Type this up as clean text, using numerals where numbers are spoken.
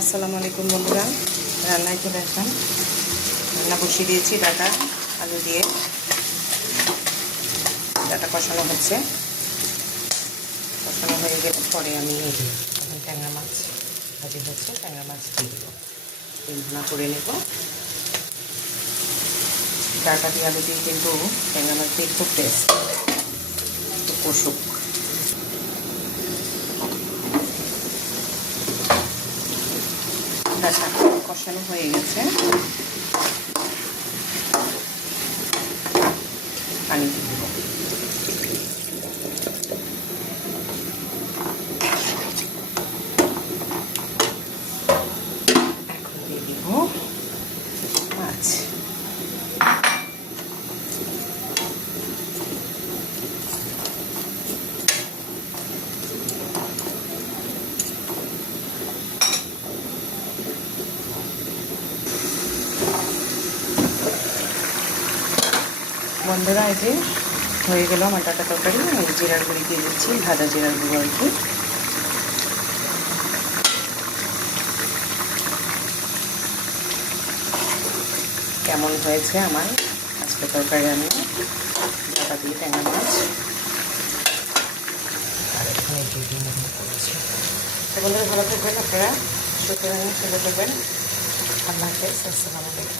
আসসালামু আলাইকুম বন্ধুরা, রান্নায় চলে আসলাম। রান্না বসিয়ে দিয়েছি, ডাটা আলু দিয়ে ডাটা কষানো হচ্ছে। কষানো হয়ে গেলে পরে আমি এখন ট্যাংরা মাছ ভাজি হচ্ছে, ট্যাংরা মাছ দিয়ে দেবো, ভুনা করে নেব। ডাটা দিয়ে আলু দিয়ে কিন্তু ট্যাংরা মাছ দিয়ে খুব টেস্ট, একটু কষুক। ডাটা কষানো হয়ে গেছে, পানি দিয়ে দেবো। এখন দিয়ে দিব মাছ। বন্ধুরা, এই যে হয়ে গেল আমার ডাটা তরকারি। আমি জিরার গুঁড়ি দিয়ে দিচ্ছি, ভাজা জিরার গুঁড়ো আর কি। কেমন হয়েছে আমার আজকে তরকারি? আমি ডাটা দিয়ে ট্যাংরা মাছ আর এখানে দিয়ে মনে করেছি। বন্ধুরা, ভালো থাকবেন, আপনারা সুস্থ থাকবেন, সুন্দর থাকবেন। আল্লাহ হাফেজ, আসসালামু আলাইকুম।